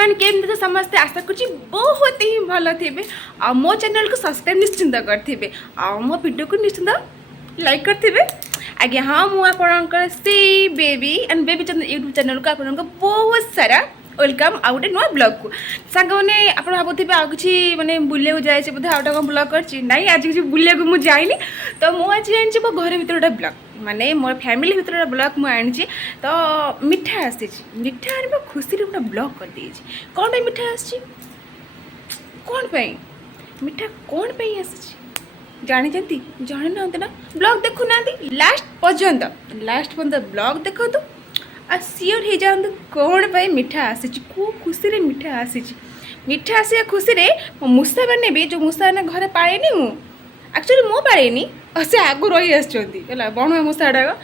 Everyone केमती तो समस्ते आशा करुँच बहुत ही भल थे आ मो चैनल को सब्सक्राइब निश्चिंत करेंगे आ मो वीडियो को निश्चिंत लाइक करेंगे आज्ञा। हाँ मुझे से baby and baby YouTube channel को आप बहुत सारा वेलकम आ गए नुआ ब्लॉग को सांग मैंने आप भावुथे आ कि मैंने बुले जाए बोधे आउटा कौन ब्लॉग कर आज किसी बुले मुझे जाइनी तो मुझे आज मो घर भर गोटे ब्लॉग माने मोर फैमिली भर ब्लॉग मुझे तो मिठा आसी मिठा आने खुशी गोटे ब्लॉग कर दी कौन पे मिठा आसी कौन पे मिठा कौन पे आसी जानी जानी ना ना ब्लॉग देखु ना लास्ट पर्यंत ब्लॉग देखो आ सियोर हो जातु कौन पे मिठा आसी कौ खुशी मिठा आसी मिठा आसा खुशी मूषा मैंने भी जो मूषा मैंने घर पाएनि मु एक्चुअली मो पाएनि से आगु रही आसला बणुआ मूषा गुड़ाक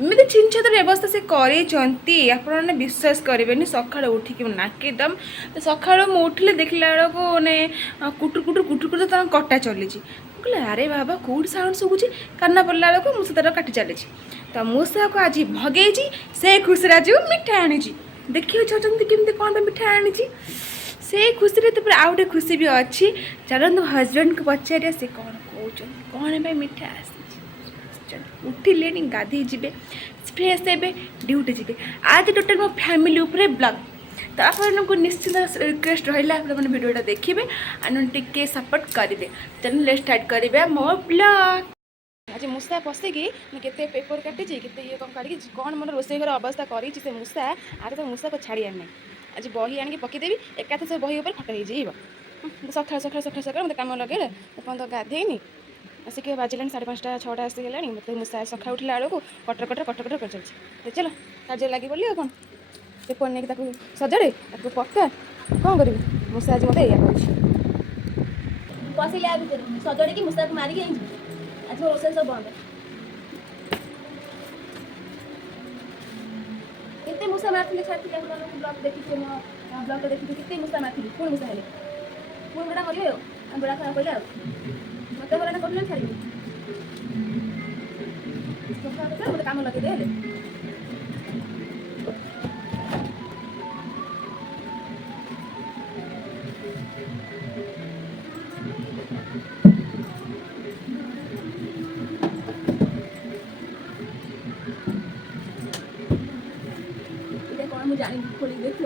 एमती छिन छतर व्यवस्था से करते आपने विश्वास करेंगे सका उठिक नाकेदम तो सका उठिले देखला बेलू मैंने कुटुर कुटुर कुटुर कुटुर तो कटा चली कहले अरे बाबा कौट साउंड शुभुची काना पड़ला बेलू मूषा तार काटी चली तो मूषा को आज भगई से खुशी आज मिठा आनी देखिए चाहते केमती कौन पे मिठा आनी से खुशी तो आउ गए खुशी भी अच्छी चलते हजबैंड को पचार से कौन कौन कौन पे मिठा आसी उठिले गाधे जी फ्रेश हे ड्यूटी जी आज टोटाल मो फैमिली उपरे ब्लॉग तो आपको निश्चित रिक्वेस्ट रहा आपने वीडियोटा देखिए टे सपोर्ट करेंगे चैनल स्टार्ट करेंगे मो ब्लॉग। आज मूषा पशिकी केते पेपर काटी ये कौन काटी कौन मोर रोसे घर अवस्था करी से मूषा आज तो मूषा को छाड़ियार नहीं आज बही आनिक पकईदेवी एकाथ से बही उपर खट हो सका सका सका सका मत कम लगे तो गाधेनी आसिक बाजिलानी 5:30 6टा आसीगला मतलब मूषा सका उठला बेलू कटर कटर कटर कटर कर चलती चलो कार्य लगे बोली कौन पेपर नहीं सजाड़े पक्का कौन करी मूषा आज मत या पशिले सजाड़ी मूषा को मारिक आज मो रोसे सब बंद केते मूषा मारती छाड़ी ब्लॉग देखिए ब्लॉग देखिए केते मूषा मारती पुणी मूषा हेले पुणी बेड़ा मर बेड़ा खराब पड़े मत बेड़ा कर छाड़ी गोटे कम लगे दे जानी खोली देखो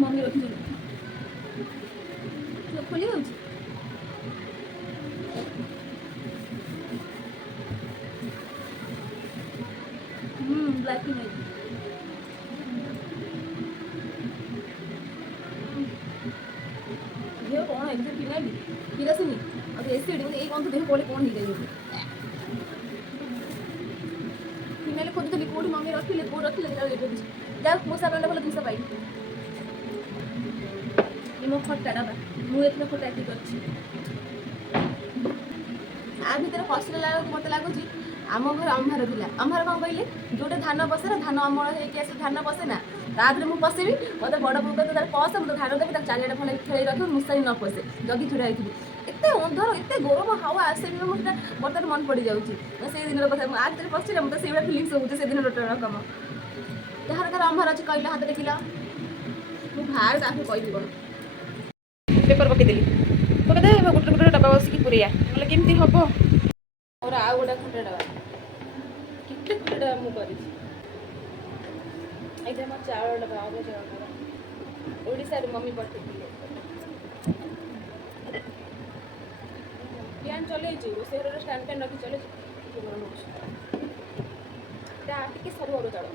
मम्मी रखी खोली ब्लैक ही नहीं ये कौन एमती पिना भी पिलासनी अब एसिड ये कौन तो देह पड़े कौन हो जाए फिनाइल खोजुली कौटी मम्मी रखिले कौन रखिले जा मूषा पैंट भल जिन पाई मो खटा डबा मुझे खटा एति आ भर हस्टेल मत लगुच आम घर अंधार था अंधार कौन कहले जोटे धान बसे ना धान अमल होकर धान बसे ना तादे मुझे पशेबी मत बड़ बो कहते पस मुझे धान देवी चारिटा भल खेल रख मूषा न पशे जगी छुड़ा होती एत अंधार एत गरम हावा आसे भी मुझे बर्तमान मन पड़ जाऊँगी से दिन कथा आज तेरे पशे मतलब से फिलिंग्स हो से दिन रकम जहाँ घर अंधार अच्छे कहला हाथ देखला मुझे बाहर ताकू कहली कौन पेपर पकईदेली पकईदे गोटे गोटे डब्बा बसिक पूरा ना केमती हम और आउ गोटे खंडे डब्बा केते खंडे डब्बा मुझे ये मोर चावल डब्बा अरे चावल ओडिशा मम्मी पठे फैन चल रोसे घर स्टैंड फैन रखी चले गरम टे सरू अरू चाड़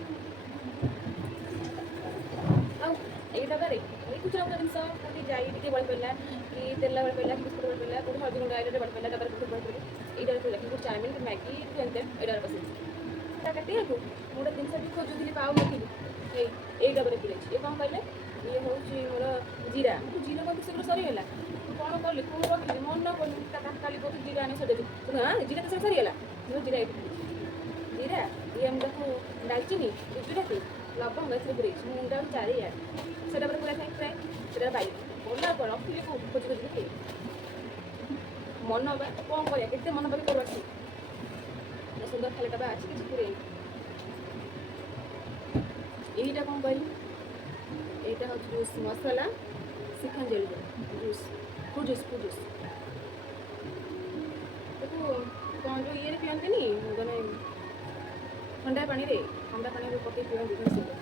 आई डबारे खुचरा खुचरा जिनस कौटी जाई बड़ी पड़ा कि तेल बड़ी पड़ा कि बिस्कुट बड़ी पड़ा कौट हल्दी गुंड आइले बड़ी पड़ा डबार बिस्कुट बड़ी पड़ी ये रखी कौट चाउमिन कि मैगी एमते ये बस काटी रखू गोटे जिन खोजुली पाऊ नथी ये डबारे पूरे ये कौन कहले ये हूँ मोर जीरा जीरा कौन शीघ्र सरीगला कौन कली कौन रखी मन कल कौन जीरा आने सर हाँ जीरा तो सरीगला जीरा जीरा ये हम देखो डालचीनी गुजराती लवंग से पूरे मुंडा चारिया से पूरा खाई फ्राए से बाई बोला रखिले खोज खोज मन कौन कर मन पड़े कर रखी सुंदर खाली डबा अच्छी किसी पूरे এইটা କ'ଣ କହିଲି এইଟା ହେଉଛି ଜୁସ୍ ମସଲା ଶିଖାଞ୍ଜଳି ଜୁସ୍ ଫ୍ରୁଟ୍ ଜୁସ୍ ତାକୁ କ'ଣ ଯେଉଁ ଇଏରେ ପିଅନ୍ତିନି ମାନେ ଥଣ୍ଡା ପାଣିରେ ପକେଇ ପିଅନ୍ତି ସେଇଟା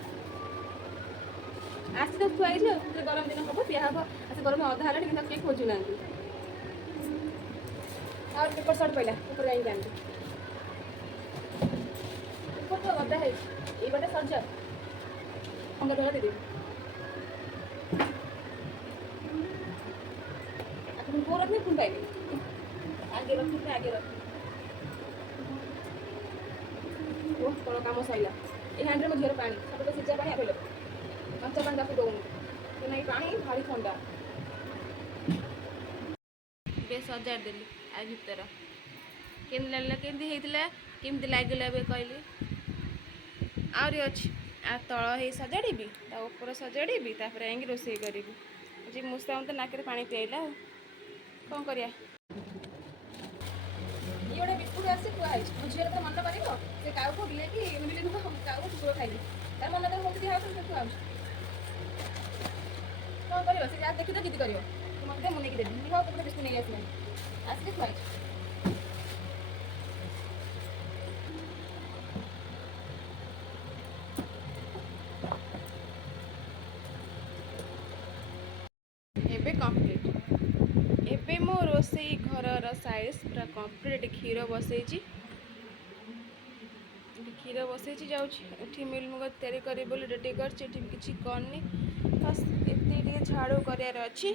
ଆସି ତ ଥୁଆ ହେଇଛି ଆଉ ଗରମ ଦିନ ହେବ ପିଆ ହେବ ଆସି ଗରମ ଅଧା ହେଲାଣି କିନ୍ତୁ କେହି ଖୋଜୁନାହାନ୍ତି ଆଉ ପେପର ସର୍ଟ ପଇଲା ପେପର ଯାଇକି ଆଣିବି ପେପର ତ ଗଦା ହେଇଛି ଏଇ ବାଟେ ସଜ 15 ଟଙ୍କା ଦେଇଦେବି ଆପଣ ପୁଅ ରଖିବେ ପୁଣି ପାଇବେ ଆଗେ ରଖିବେ ଓ ତଳ କାମ ସରିଲା এই ହ୍ୟାଣ୍ଡରେ ମୋ ଝିଅର ପାଣି ସବୁଠୁ ସିଝା ପାଣି ଆଭେଲେବଲ୍ କଞ୍ଚା ପାଣି ତାକୁ ଦେଉନି କାହିଁକିନା ଏଇ ପାଣି ଭାରି ଥଣ୍ଡା ବେଶ ସଜାଡ଼ି ଦେଲି ଆ ଭିତର କେମିତି ଲାଗିଲା ଏବେ କହିଲି ଆହୁରି ଅଛି ଆ ତଳ ହେଇ ସଜାଡ଼ିବି ତା ଉପର ସଜାଡ଼ିବି ତାପରେ ଯାଇକି ରୋଷେଇ କରିବି ଆଜି ମୂଷା ତ ନାକରେ ପାଣି ପିଆଇଲା ଆଉ କ'ଣ କରିବା ଇଏ ଗୋଟେ ବିସ୍କୁଟ ଆସି ଥୁଆ ହେଇଛି ମୋ ଝିଅର ତ ମନ କରିବ ସେ କାଉକୁ ବିଲେଇକି କାଉକୁ କୁକୁର ଖାଇବି ତାର ମନ ତ ହେଉଛି ଦିଆ ହେଉଛି ଥୁଆ ହେଉଛି କ'ଣ କରିବ ସେ ଯାହା ଦେଖି ତ ଜିଦି କରିବ ତୁ ମୋତେ ମୁଁ ନେଇକି ଦେବି ହଉ ତୋତେ ବିସ୍କୁଟ ନେଇକି ଆସିଲାଣି ଆସିକି ଥୁଆ ହେଇଛି ଏବେ କମ୍ପ୍ଲିଟ୍ ଏବେ ମୋ ରୋଷେଇ ଘରର ସାଇଜ୍ ପୁରା କମ୍ପ୍ଲିଟ୍ କ୍ଷୀର ବସେଇଛି ଯାଉଛି ଏଠି ମିଲମୁଗ ତିଆରି କରିବି ବୋଲି ରେଡ଼ି କରିଛି ଏଠି କିଛି କରିନି ବାସ୍ ଏତିକି ଟିକେ ଝାଡ଼ୁ କରିବାର ଅଛି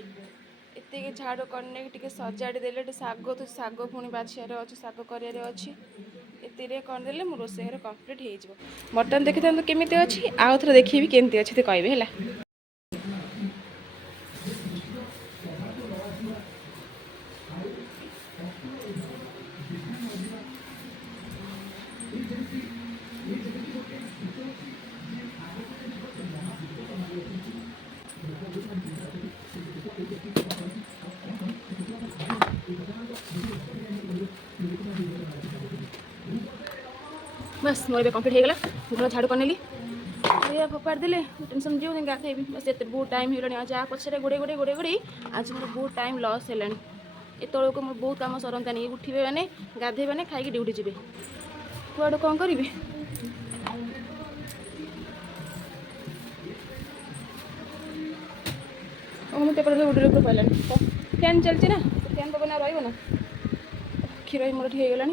ଏତିକି ଝାଡ଼ୁ କରିନେଇକି ଟିକେ ସଜାଡ଼ି ଦେଲେ ଏଠି ଶାଗ ପୁଣି ବାଛିବାର ଅଛି ଶାଗ କରିବାର ଅଛି ଏତିକିରେ କରିଦେଲେ ମୋ ରୋଷେଇ ଘର କମ୍ପ୍ଲିଟ୍ ହେଇଯିବ ମଟନ୍ ଦେଖିଥାନ୍ତୁ କେମିତି ଅଛି ଆଉ ଥରେ ଦେଖିବି କେମିତି ଅଛି ତ କହିବେ ହେଲା बस मोर कम्प्लीट हो गला घर झाड़ू कर फोपाड़ देले टेंशन जीव गाधेबी बस ये बहुत टाइम हो आज पछे गोड़े आज मोर बहुत टाइम लॉस है एतल को मोर बहुत कम सरंतानी उठे मैंने गाधे मैंने खाई ड्यूटी जी कुआड़े कौन करी पेपर उड़े पाला फैन चलती ना फैन पवन रहा क्षीर मोर हो गला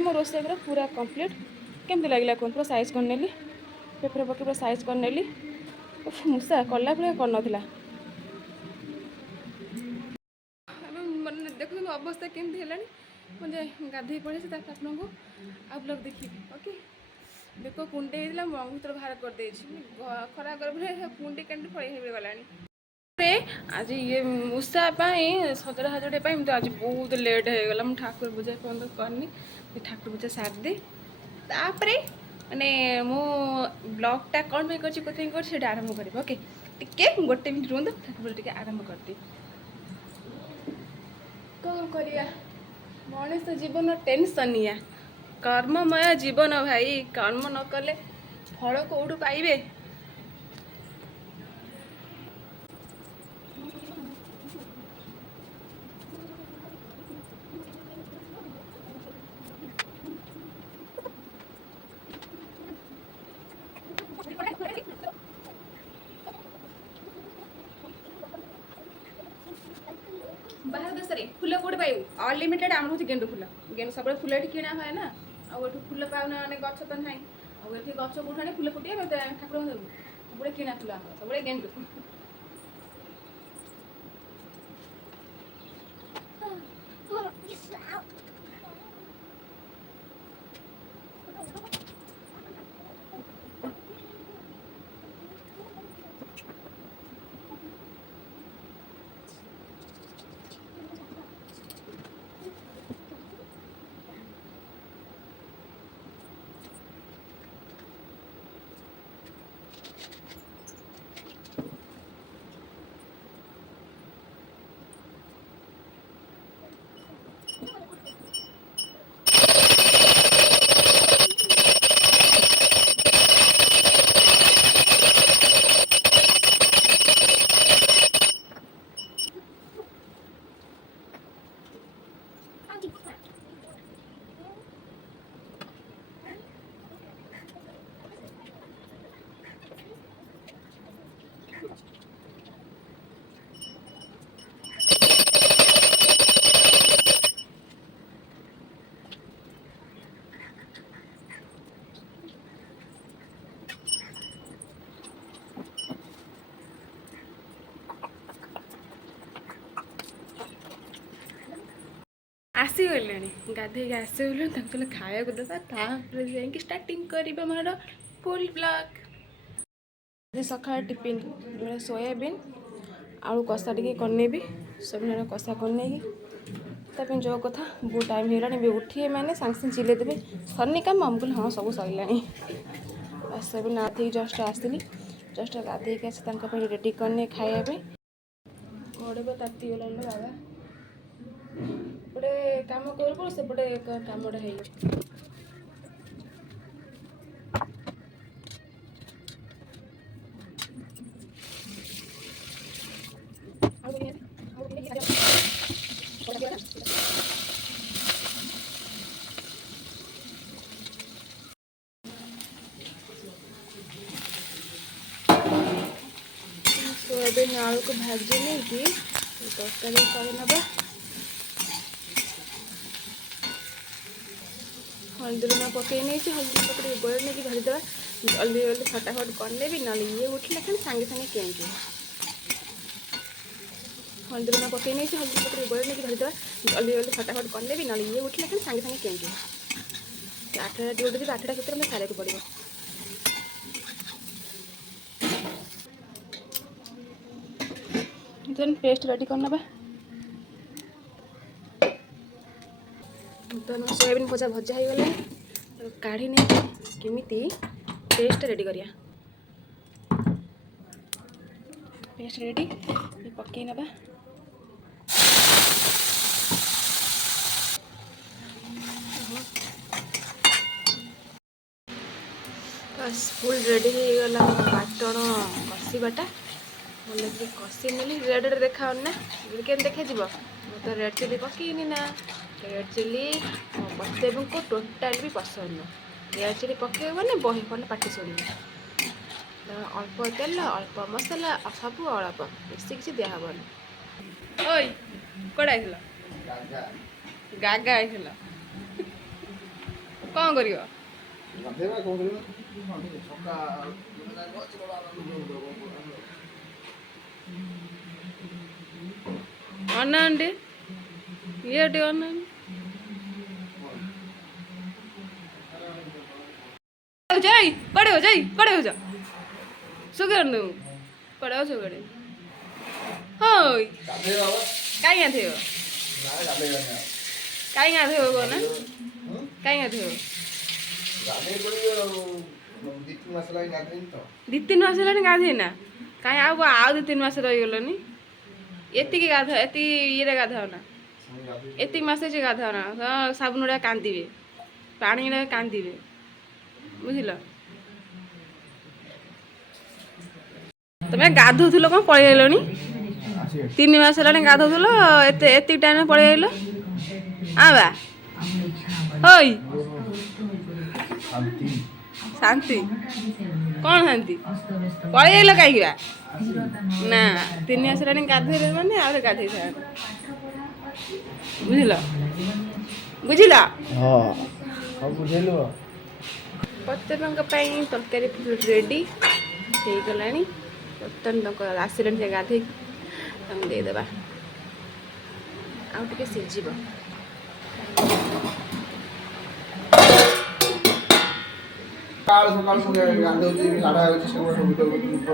मो रोषे घर पूरा कंप्लीट केमती लगे कौन पूरा साइज कर नेली पेपर पके पूरा साइज कर नेली मूसा कला भाया कर ना देखो अवस्था केमती है मुझे गाधे पड़े आपन को आ ब्लॉग देखिए ओके देखो कुंडे मंग भर बाहर करदे खरा गर्भ कुंडे कैंडी फल गला आज ये मूसा सजड़ा हजड़े तो आज बहुत लेट हो गला मुझे ठाकुर पूजा पर्यटन करनी ठाकुर पूजा सारदे तापरे माने मो ब्लॉगटा कौन पे कर आरंभ कर ओके टिके गोटे मिनट रुहतु ठाकुर पूजा टिके आरंभ करदे कौन करिया मनीष जीवन टेंशनिया कर्ममय जीवन भाई कर्म न कले फल कौटू पाइबे बाहर देश में फूल कौट पाइबू अनलिमिटेड आम हूँ गेंडु फूल सब फूल ये किणा हुए ना आठ फूल पाऊना गच तो ना आठ गच कौट आने फूल फुटे ठाकुर देवु सब किणा फूल सब गेंडु ଆସିଗଲେଣି ଗାଧେଇକି ଆସିଗଲେଣି ତାଙ୍କୁ କହିଲେ ଖାଇବାକୁ ଦେବା ତାପରେ ଯାଇକି ଷ୍ଟାର୍ଟିଂ କରିବା ମୋର ଫୁଲ୍ ବ୍ଲଗ୍। ସକାଳ ଟିଫିନ୍ ସୋୟାବିନ୍ ଆଳୁ କଷା ଟିକେ କରିନେବି ସୋୟାବିନ୍ କଷା କରିନେଇକି ତା ପାଇଁ ଯେଉଁ କଥା ବହୁତ ଟାଇମ୍ ହେଇଗଲାଣି ଏବେ ଉଠିବେ ମାନେ ସାଙ୍ଗେ ସାଙ୍ଗେ ଚିଲେଇ ଦେବେ ସରିନି କାମ ମୁଁ କହିଲି ହଁ ସବୁ ସରିଲାଣି। ସୋୟାବିନ୍ ଗାଧେଇକି ଜଷ୍ଟ ଆସିଲି ଜଷ୍ଟ ଗାଧେଇକି ଆସି ତାଙ୍କ ପାଇଁ ରେଡ଼ି କରିନି ଖାଇବା ପାଇଁ। ଘଡ଼େ ତାତିଗଲାଣି ବାବା ଏପଟେ କାମ କରୁ ସେପଟେ କାମଟା ହେଇଛି। सोयाबीन आलू को भाजी नहीं तरकारी कर हल्दी लुण पकई नहीं हल्दी पकड़ गोल नहीं भाजीदेवा जल्दी जल्दी फटाफट करने भी ना ये उठले खाली सागे सागे केंगे हल्दी लुण पकई नहीं हल्दी पकड़ गोल नहीं भाजीदेवा जल्दी जल्दी फटाफट करने भी ना ये उठले खाली सागे सागे केंगे 8टा ड्यूटी भी 8टा भितर मैं सारे पड़ो पेस्ट रेडी करना तो सोयाबीन भजा भजा हो गला काढ़ी नहीं केमिति पेस्ट रेडी करिया पेस्ट रेडी पकई नबा बस फुल रेडी हो गला बाटण कषाटा भले कषि नेली रेड रे देखा ना के देखा जीव तो रेड चिली पकईनी ना रेड चिली मत को टोटाल भी पसंद रेड चिली पकड़ मैंने बही भले पाटी शुणी अल्प तेल अल्प मसला सब अल्प बेसी किसी दिहबनी ओई कड़ा गागा कौन कर अनांडी ये अनांडी जाई कड़े हो जा सुगर नु कड़े हो सुगर होय काई गाथे हो काई गाथे हो को ना काई गाथे हो दी तीन मास गाधे ना कहीं आउ 2-3 मास रही गलनी एति गाधा एति ये गाधाओ ना एति मास गाधाओ ना साबुन गुड़ा कांदे पानी गुड़ा कांदे बुझल तुम गाधुल कौन पलि 3 मास गाधुल एति टाइम पलि बा होई शांति कौन शांति पलि कहीं ना 3 मास गाधे मैंने आगे गाधे बुझल बुझल बर्तन तरकारी रेडी हो गला बर्तन आसिले से गाधे देदेबा आउटे सीझ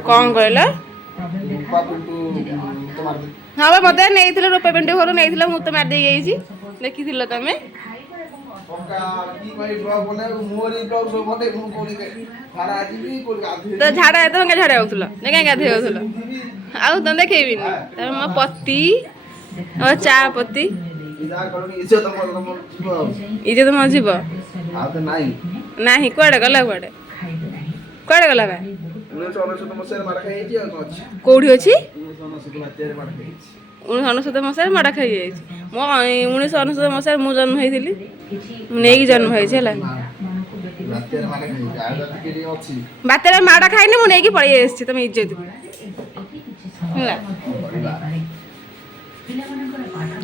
कौन कहला हाँ मत नहीं रूपे पेंट घर नहीं मुझे मारदे देखी तुम तो झाड़ा तो झाड़ा होल कहीं गाधे होल आउ तुम देखेबी मो पति चा पति इज्जत मो जीव ना कड़े गला कड़े गला बा कौटी अच्छी 1999 मसीह माड़ खाई मो 1999 मसीह मु जन्म होती नहीं जन्म होती बातेर माड़ खाई मुझे पलि तुम इज्जत ହେଲା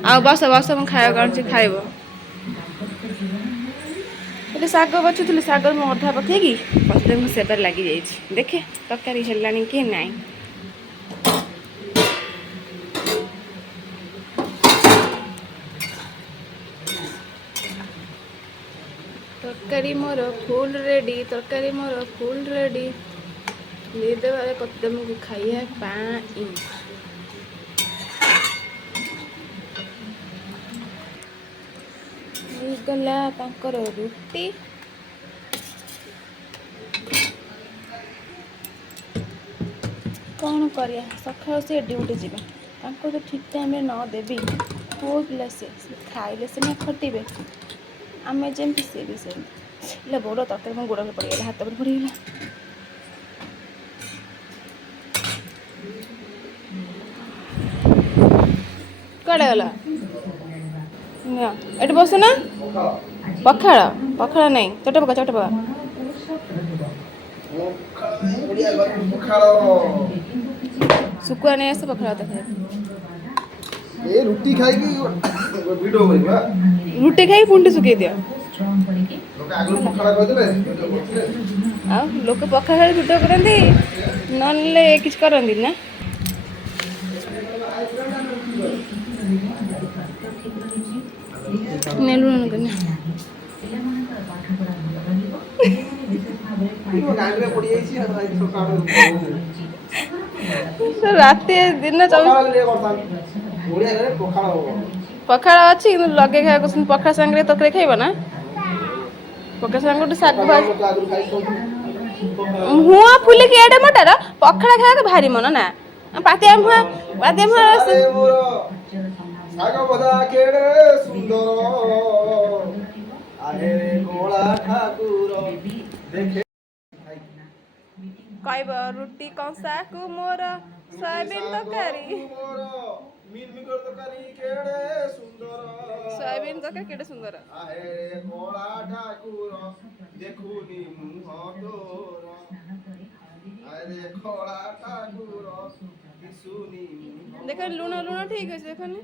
ଆଉ ବସ ବସ ମୁଁ ଖାଇବାକୁ ଆଣୁଛି ଖାଇବ ଏଠି ଶାଗ ବାଛୁଥିଲି ଶାଗରେ ମୁଁ ଅଧା ପକେଇକି ପଛରେ ମୁଁ ସେବାରେ ଲାଗିଯାଇଛି ଦେଖେ ତରକାରୀ ହେଲାଣି କି ନାହିଁ ତରକାରୀ ମୋର ଫୁଲ୍ ରେଡ଼ି ତରକାରୀ ମୋର ଫୁଲ୍ ରେଡ଼ି ଦେଇଦେବାରେ ତମକୁ ଖାଇବା ପାଇଁ ହେଇଗଲା ତାଙ୍କର ରୁଟି କ'ଣ କରିବା ସକାଳୁ ସେ ଡ୍ୟୁଟି ଯିବେ ତାଙ୍କୁ ତ ଠିକ୍ ଟାଇମ୍ରେ ନ ଦେବି ପୁଅ ପିଲା ସେ ଖାଇଲେ ସିନା ଖଟିବେ ଆମେ ଯେମିତି ସେ ବି ସେମିତି ହେଲେ ବଡ଼ ତରକାରୀ ମୋ ଗୋଡ଼ରେ ପଡ଼ିଗଲା ହାତ ଉପରେ ପଡ଼ିଗଲା କୁଆଡ଼େ ଗଲା ଏଠି ବସୁନା ପଖାଳ ପଖାଳ ନାହିଁ ଚଟ ପକା ଶୁଖୁଆ ନେଇ ଆସ ପଖାଳ ଭାତ ଖାଇବ ରୁଟି ଖାଇକି ପୁଣି ଶୁଖେଇ ଦିଅ ଆଉ ଲୋକ ପଖାଳ ଖାଇ ଭିଡ଼ିଓ କରନ୍ତି ନହେଲେ କିଛି କରନ୍ତି ନା ରାତି ଦିନ ପଖାଳ ଅଛି କିନ୍ତୁ ଲଗେଇ ଖାଇବାକୁ ପଖାଳ ସାଙ୍ଗରେ ତରକାରୀ ଖାଇବ ନା ପଖାଳ ସାଙ୍ଗରେ ଗୋଟେ ଶାଗ ମୁହଁ ଫୁଲିକି ଏଡ଼େ ମୋଟାର ପଖାଳ ଖାଇବାକୁ ଭାରି ମନ ନା ପାତିଆ ମୁହଁ କହିବ ରୁଟି କଂସାକୁ ମୋର ସୋୟାବିନ ତରକାରୀ ସୋୟାବିନ ତରକାରୀ କେଡ଼େ ସୁନ୍ଦର ଦେଖ ଲୁଣ ଲୁଣ ଠିକ ଅଛି ଦେଖନି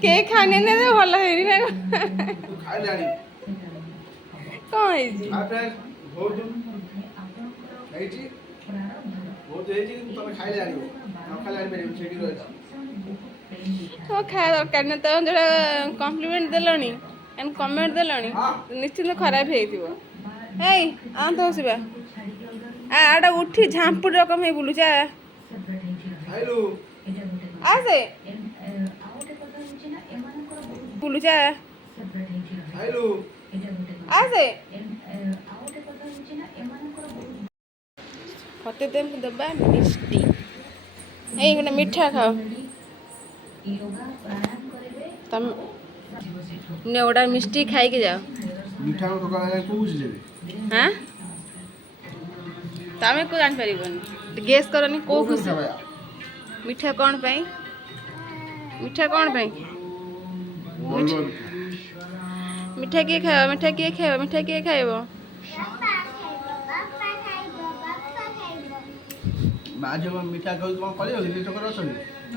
କେହି ଖାନି ନା ଭଲ ହେଇନି ନା କ'ଣ ହେଇଛି ଖାଇବା ଦରକାର ନା ତମେ ଯୋଉଟା କମ୍ପ୍ଲିମେଣ୍ଟ ଦେଲଣି ଆଣ୍ଡ କମେଣ୍ଟ ଦେଲଣି ନିଶ୍ଚିନ୍ତ ଖରାପ ହେଇଥିବ ଏଇ ତ ହସିବା ଆଟା ଉଠି ଝାମ୍ପୁଡ଼ି ରକମ ହେଇ ବୁଲୁଛି ଆସେ ବୁଲୁଛି ଆସେ ଫତେ ଦେବା ମିଷ୍ଟି ଏଇ ଗୋଟେ ମିଠା ଖାଅ ତମେ ଗୋଟା ମିଷ୍ଟି ଖାଇକି ଯାଅ ହାଁ ତମେ କେଉଁ ଜାଣିପାରିବନି ଗେସ୍ କରନି କେଉଁ ଖୁସି ମିଠା କ'ଣ ପାଇଁ ମିଠା କିଏ ଖାଇବ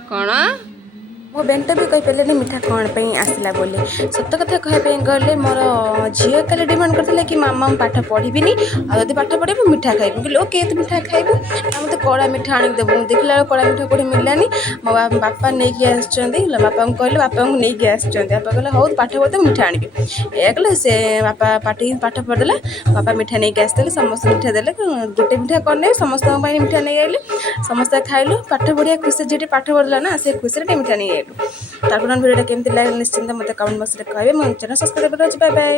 କ'ଣ ମୋ ବେଣ୍ଟ ବି କହିପାରିଲେନି ମିଠା କ'ଣ ପାଇଁ ଆସିଲା ବୋଲି ସତ କଥା କହିବା ପାଇଁ ଗଲେ ମୋର ଝିଅ କାଲି ଡିମାଣ୍ଡ କରିଥିଲା କି ମାମା ମୁଁ ପାଠ ପଢ଼ିବିନି ଆଉ ଯଦି ପାଠ ପଢ଼ିବୁ ମିଠା ଖାଇବୁ କହିଲେ ଓକେ ତୁ ମିଠା ଖାଇବୁ ଆଉ ମୋତେ କଡ଼ା ମିଠା ଆଣିକି ଦେବୁ ଦେଖିଲା ବେଳକୁ କଡ଼ା ମିଠା କେଉଁଠି ମିଳିଲାନି ମୋ ବାପା ନେଇକି ଆସିଛନ୍ତି ବାପାଙ୍କୁ କହିଲେ ବାପାଙ୍କୁ ନେଇକି ଆସିଛନ୍ତି ବାପା କହିଲେ ହଉ ପାଠ ପଢ଼ିତେ ମୁଁ ମିଠା ଆଣିବି ଏଇଆ କଲେ ସେ ବାପା ପାଠ ପଢ଼ିଦେଲା ବାପା ମିଠା ନେଇକି ଆସିଥିଲେ ସମସ୍ତେ ମିଠା ଦେଲେ ଗୋଟେ ମିଠା କରିନେବି ସମସ୍ତଙ୍କ ପାଇଁ ମିଠା ନେଇ ଆଇଲେ ସମସ୍ତେ ଖାଇଲୁ ପାଠ ପଢ଼ିବା ଖୁସି ଯେଠି ପାଠ ପଢ଼ିଲା ନା ସେ ଖୁସିରେ ଟିକେ ମିଠା ନେଇ ଆଇଲୁ ତାପରେ ଭିଡ଼ିଓଟା କେମିତି ଲାଗିଲା ନିଶ୍ଚିନ୍ତ ମୋତେ କମେଣ୍ଟ ବକ୍ସରେ କହିବେ ମୋ ଚ୍ୟାନେଲ୍ ସବସ୍କ୍ରାଇବ୍ ଅଛି ବାଏ ବାଏ।